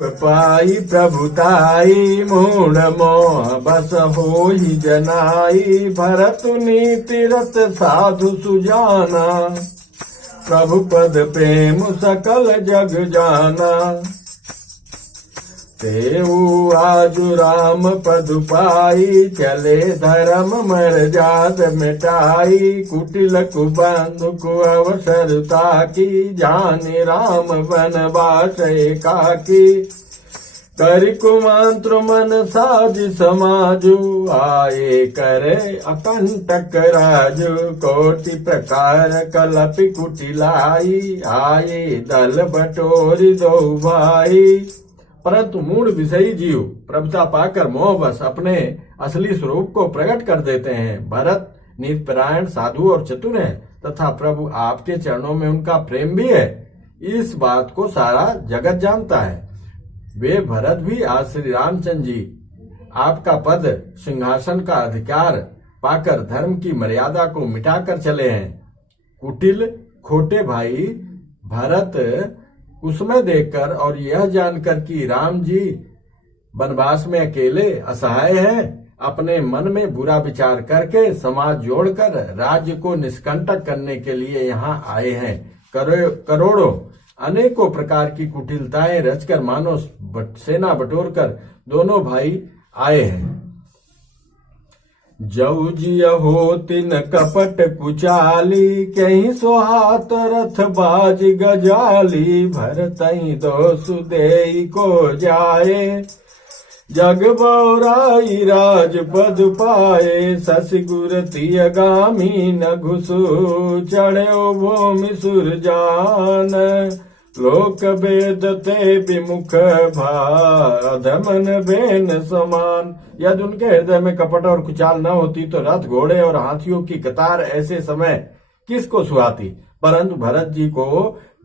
पाई प्रभुताई मूढ़ मोह बस होई जनाई। भरत नीति रत साधु सुजाना, प्रभु पद प्रेम सकल जग जाना। तेऊ आजु राम पद पाई, चले धर्म मर्याद मिटाई। कुटिल कुबंधु को अवसर ताकी, जाने राम वनवास एकाकी। करि कुमंत्र मन साज समाजु, आए करे अकंटक राजु। कोटि प्रकार कलपि कुटिलाई, आए दल बटोरी दो भाई। परंतु मूढ़ विषयी जीव प्रभुता पाकर मोहवश अपने असली स्वरूप को प्रकट कर देते हैं। भरत नीतिपरायण साधु और चतुर हैं तथा प्रभु आपके चरणों में उनका प्रेम भी है। इस बात को सारा जगत जानता है। वे भरत भी आज श्री रामचंद्र जी आपका पद सिंहासन का अधिकार पाकर धर्म की मर्यादा को मिटाकर चले हैं। कुटिल खोटे भाई भरत उसमें देखकर और यह जानकर कि राम जी वनवास में अकेले असहाय हैं, अपने मन में बुरा विचार करके समाज जोड़कर राज्य को निष्कंटक करने के लिए यहाँ आए हैं। करोड़ों अनेकों प्रकार की कुटिलताएं रचकर मानो सेना बटोरकर दोनों भाई आए हैं। जऊ जिय हो तिन कपट कुचाली, कहीं सोहात रथ बाज गजाली। भरतहि दो सुदेई को जाए, जग बौराई राज पद पाए। शशि गुर तिय गामी न घुसु, चढ़ो भूमि सुरजान। लोक वेद ते विमुख भाधमन बेन समान। यदि उनके हृदय में कपट और कुचाल न होती तो रथ घोड़े और हाथियों की कतार ऐसे समय किसको सुहाती। परंतु भरत जी को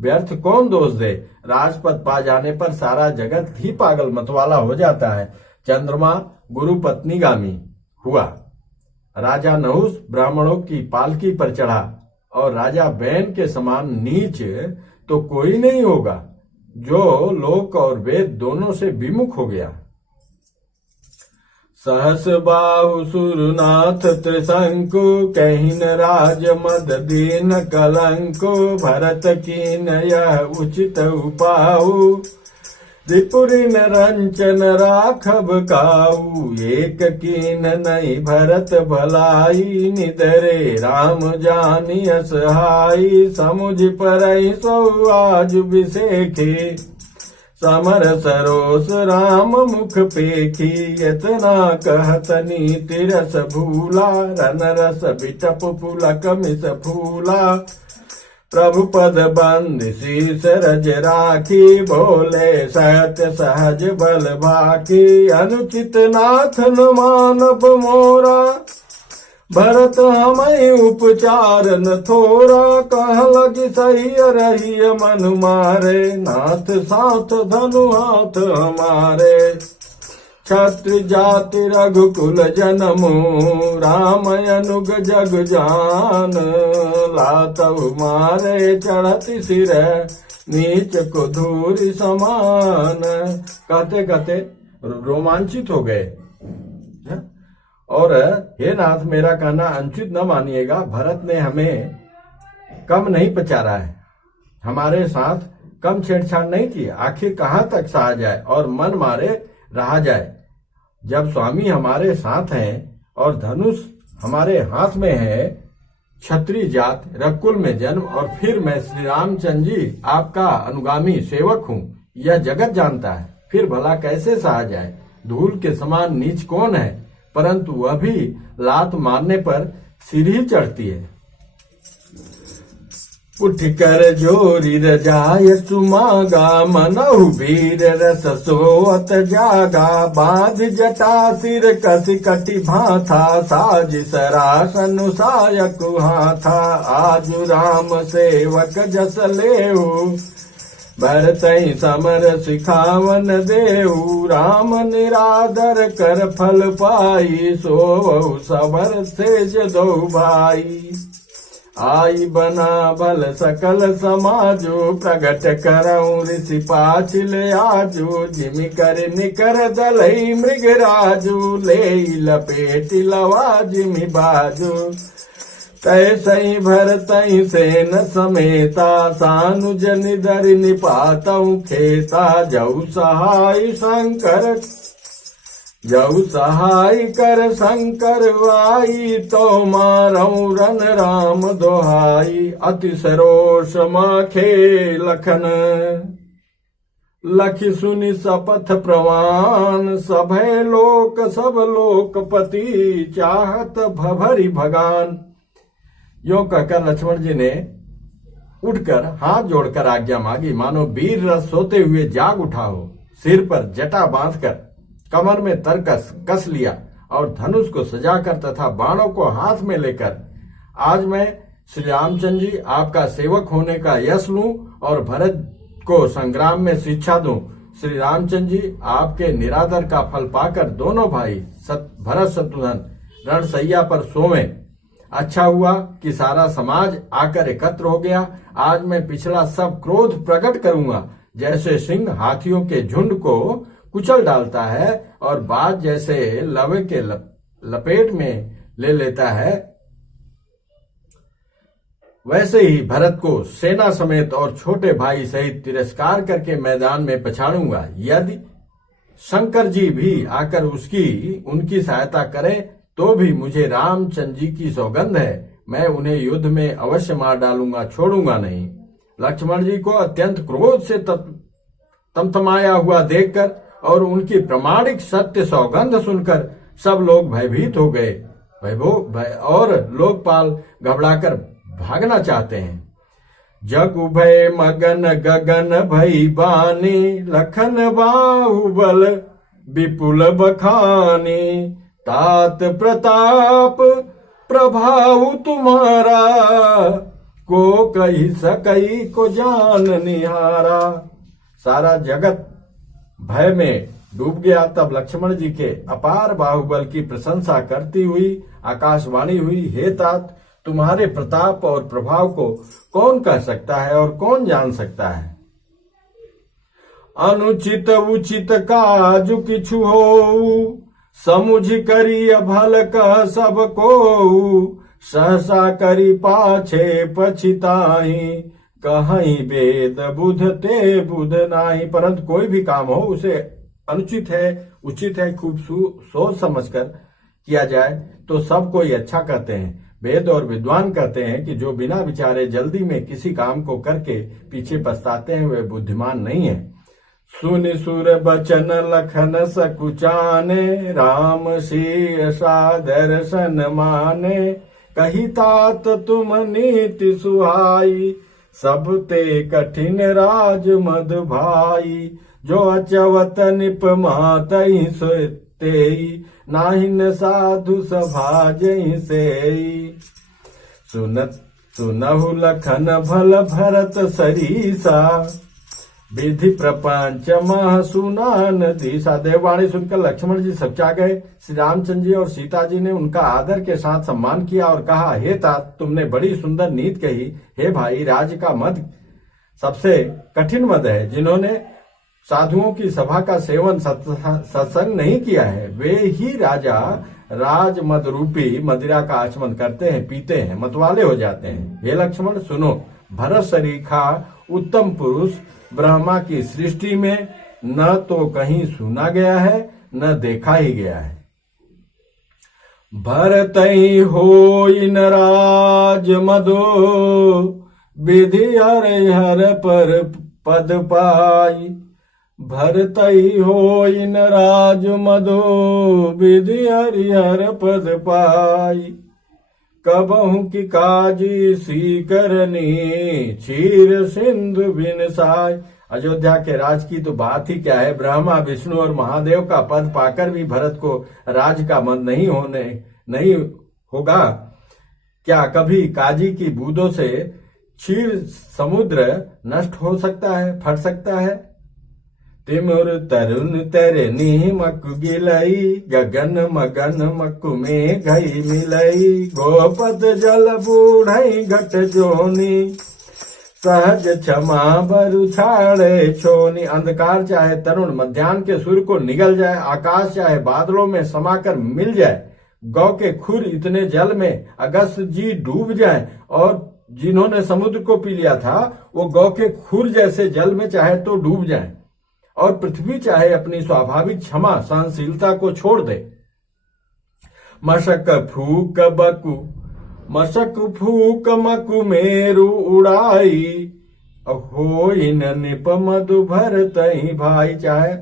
व्यर्थ कौन दोष दे। राजपद पा जाने पर सारा जगत ही पागल मतवाला हो जाता है। चंद्रमा गुरु पत्नीगामी हुआ, राजा नहुस ब्राह्मणों की पालकी पर चढ़ा और राजा बैन के समान नीच तो कोई नहीं होगा जो लोक और वेद दोनों से विमुख हो गया। सहस बाहु सुरनाथ त्रिशंकु, कहिन राज मद दीन कलंको। भरत कीन यह उचित उपाहु, त्रिपुरी रंचन राखब काऊ। एक कीन नहीं भरत भलाई, निदरे राम जानी असहाई। समुझ परई सौ आज बिसेखे, समर सरोस राम मुख पेखी। इतना कहत नीति रस भूला, रन रस बिटप पुलक मिस फूला। प्रभु पद बंद शीस रज राखी, बोले सत्य सहज बल भाकी। अनुचित नाथ न मानब मोरा, भरत हमें उपचार न थोरा। कह लगी सही रही मन मारे, नाथ साथ धनु हाथ हमारे। क्षत्रि जाति रघुकुल जनमु, राम अनुग जग जान। लातव मारे चढ़ती सिर, नीच को धूरी समान। कहते कहते रोमांचित हो गए और हे नाथ मेरा कहना अनुचित न मानिएगा। भरत ने हमें कम नहीं पचारा है, हमारे साथ कम छेड़छाड़ नहीं की। आखिर कहाँ तक सहा जाए और मन मारे रहा जाए। जब स्वामी हमारे साथ हैं और धनुष हमारे हाथ में है, क्षत्रिय जात रघुकुल में जन्म और फिर मैं श्री रामचंद्र जी आपका अनुगामी सेवक हूँ, यह जगत जानता है। फिर भला कैसे सहा जाए। धूल के समान नीच कौन है, परंतु वह भी लात मारने पर सिर ही चढ़ती है। उठ कर जोरी रजाय सुमागा, मनहु वीर रस सोवत जागा। बांध जटा सिर कस कटि भाथा, साज सरासन सायक हाथा। आजु राम सेवक जस लेऊ, भरतहि समर सिखावन देऊ। राम निरादर कर फल पाई, सोवहु सबर सेज दो भाई। आई बना भल सकल समाजो, प्रगट करऊं ऋषि पाचिल आजो, जिमि कर निकर दलई मृगराजु, ले लपेट लवा जिमि बाजो। तैसई भरतई सेन समेता, सानुज निधर निपातऊ खेता, जऊ सहाय कर शंकर वाई, तो मारऊ रन राम दोहाई। अति सरोष माखे लखन, लखि सुनि सपथ प्रवान, सभय लोक सब लोकपति, चाहत भभरि भगान। यो कहकर लक्ष्मण जी ने उठकर हाथ जोड़कर आज्ञा मांगी, मानो वीर रस सोते हुए जाग उठा हो। सिर पर जटा बांधकर कमर में तरकस कस लिया और धनुष को सजाकर तथा बाणों को हाथ में लेकर, आज मैं श्री रामचंद्र जी आपका सेवक होने का यश लूं और भरत को संग्राम में शिक्षा दूं। श्री रामचंद्र जी आपके निरादर का फल पाकर दोनों भाई भरत शत्रुघ्न रणसैया पर सोवें। अच्छा हुआ कि सारा समाज आकर एकत्र हो गया। आज मैं पिछला सब क्रोध प्रकट करूंगा। जैसे सिंह हाथियों के झुंड को कुचल डालता है और बाज जैसे लवे के लपेट में ले लेता है, वैसे ही भरत को सेना समेत और छोटे भाई सहित तिरस्कार करके मैदान में पछाड़ूंगा। यदि शंकर जी भी आकर उनकी सहायता करें तो भी मुझे रामचंद्र जी की सौगंध है, मैं उन्हें युद्ध में अवश्य मार डालूंगा, छोड़ूंगा नहीं। लक्ष्मण जी को अत्यंत क्रोध से तमतमाया हुआ देखकर और उनकी प्रमाणिक सत्य सौगंध सुनकर सब लोग भयभीत हो गए और लोकपाल घबराकर भागना चाहते हैं। जग भय मगन गगन भई बानी, लखन बाहुबल विपुल बखानी, तात प्रताप प्रभाव तुम्हारा, को कही सकई को जान निहारा। सारा जगत भय में डूब गया। तब लक्ष्मण जी के अपार बाहुबल की प्रशंसा करती हुई आकाशवाणी हुई, हे तात, तुम्हारे प्रताप और प्रभाव को कौन कह सकता है और कौन जान सकता है। अनुचित उचित काजु किछु हो, समुझ करिय भल कह सब को, सहसा करी पाछे पछिताई, कहीं वेद बुध ते बुध नाही। परंतु कोई भी काम हो उसे अनुचित है उचित है खूब सोच समझकर किया जाए तो सब कोई अच्छा कहते हैं। वेद और विद्वान कहते हैं कि जो बिना विचारे जल्दी में किसी काम को करके पीछे पछताते हैं वे बुद्धिमान नहीं है। सुनि सुर बचन लखन सकुचाने, राम शीसा दर्शन माने, कही तात तुम नीति सुहाई, सब ते कठिन राज मद भाई। जो अचवत निपमातहि सोतेई, नाहिन साधु सभा जहि सेई। सुनहु लखन भल भरत सरीसा, विधि प्रपंच मह सुना नदीसा। देववाणी सुनकर लक्ष्मण जी सचा गए। श्री रामचंद्र जी और सीता जी ने उनका आदर के साथ सम्मान किया और कहा, हे तात, तुमने बड़ी सुंदर नीत कही। हे भाई, राज्य का मद सबसे कठिन मद है। जिन्होंने साधुओं की सभा का सेवन सत्संग नहीं किया है वे ही राजा राज मद रूपी मदिरा का आचमन करते हैं, पीते हैं, मतवाले हो जाते हैं। हे लक्ष्मण सुनो, भरत सरीखा उत्तम पुरुष ब्रह्मा की सृष्टि में न तो कहीं सुना गया है न देखा ही गया है। भरतई होई न राज मदो, विधि हर पर पद पाई। भरतई होई न राज मदो, विधि हर पद पाई। कबहू की काजी सी करनी, क्षीर सिंधु बिन साय। अयोध्या के राज की तो बात ही क्या है। ब्रह्मा विष्णु और महादेव का पद पाकर भी भरत को राज का मन नहीं होगा। क्या कभी काजी की बूंदों से क्षीर समुद्र नष्ट हो सकता है, फट सकता है? तिमुर तरुण तरनी मकु गिलई, गगन मगन मकु में घई मिलई, गोपद जल बूढ़ई घट जोनी, सहज क्षमा बरु छाड़े छोनी। अंधकार चाहे तरुण मध्याह्न के सूर्य को निगल जाए, आकाश चाहे बादलों में समाकर मिल जाए, गौ के खुर इतने जल में अगस्त जी डूब जाए, और जिन्होंने समुद्र को पी लिया था वो गौ के खुर जैसे जल में चाहे तो डूब जाए, और पृथ्वी चाहे अपनी स्वाभाविक क्षमा सहनशीलता को छोड़ दे। मशक फूक मकु मेरु उड़ाई, हो इन निप मधु भर तही भाई। चाहे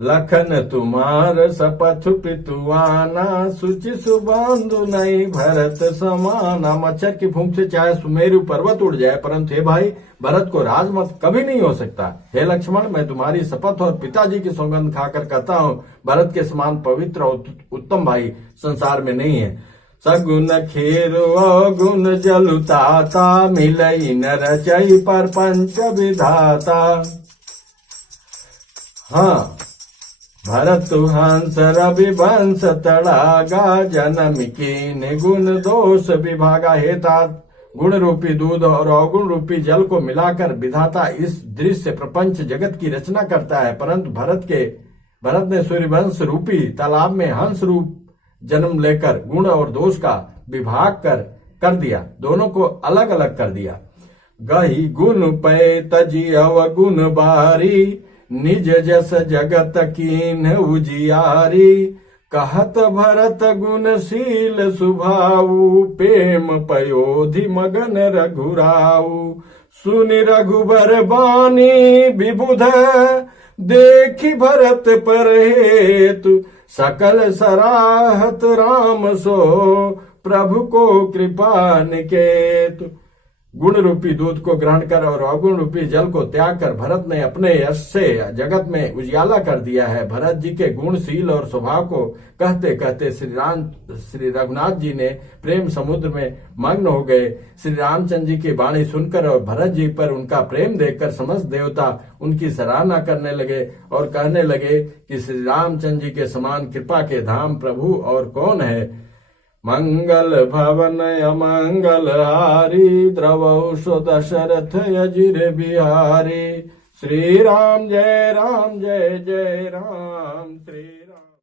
लखन तुम्हार सपथ पितुआना, सुचि सुबांधु नहीं भरत समाना। मच्छर की फूंक से चाहे सुमेरु पर्वत उड़ जाए, परंतु हे भाई भरत को राजमत कभी नहीं हो सकता। हे लक्ष्मण, मैं तुम्हारी शपथ और पिताजी की सौगंध खाकर कहता हूँ, भरत के समान पवित्र और उत्तम भाई संसार में नहीं है। सगुन खेरु अवगुण जलुताता, मिलई न रचई पर पंच विधाता। हाँ, भरत हंस रविवंश तड़ागा, जन्म की गुण दोष विभागा। हे तात, गुण रूपी दूध और अवगुण रूपी जल को मिलाकर विधाता इस दृश्य प्रपंच जगत की रचना करता है, परंतु भरत ने सूर्यवंश रूपी तालाब में हंस रूप जन्म लेकर गुण और दोष का विभाग कर दिया, दोनों को अलग अलग कर दिया। गही गुण पै तजी अवगुण बारी, निज जस जगत कीन उजियारी। कहत भरत गुणशील सुभाऊ, प्रेम पयोधि मगन रघुराऊ। सुनि रघुबर बानी विबुध, देखी भरत पर हेतु। सकल सराहत राम सो, प्रभु को कृपा निकेतु। गुण रूपी दूध को ग्रहण कर और अवगुण रूपी जल को त्याग कर भरत ने अपने यश से जगत में उजियाला कर दिया है। भरत जी के गुणशील और स्वभाव को कहते कहते श्री रघुनाथ जी ने प्रेम समुद्र में मग्न हो गए। श्री रामचंद्र जी की वाणी सुनकर और भरत जी पर उनका प्रेम देखकर समस्त देवता उनकी सराहना करने लगे और कहने लगे कि श्री रामचंद्र जी के समान कृपा के धाम प्रभु और कौन है। मंगल भवन अमंगल हारी, द्रवौ दशरथ अजिर बिहारी। श्री राम जय जय राम। श्री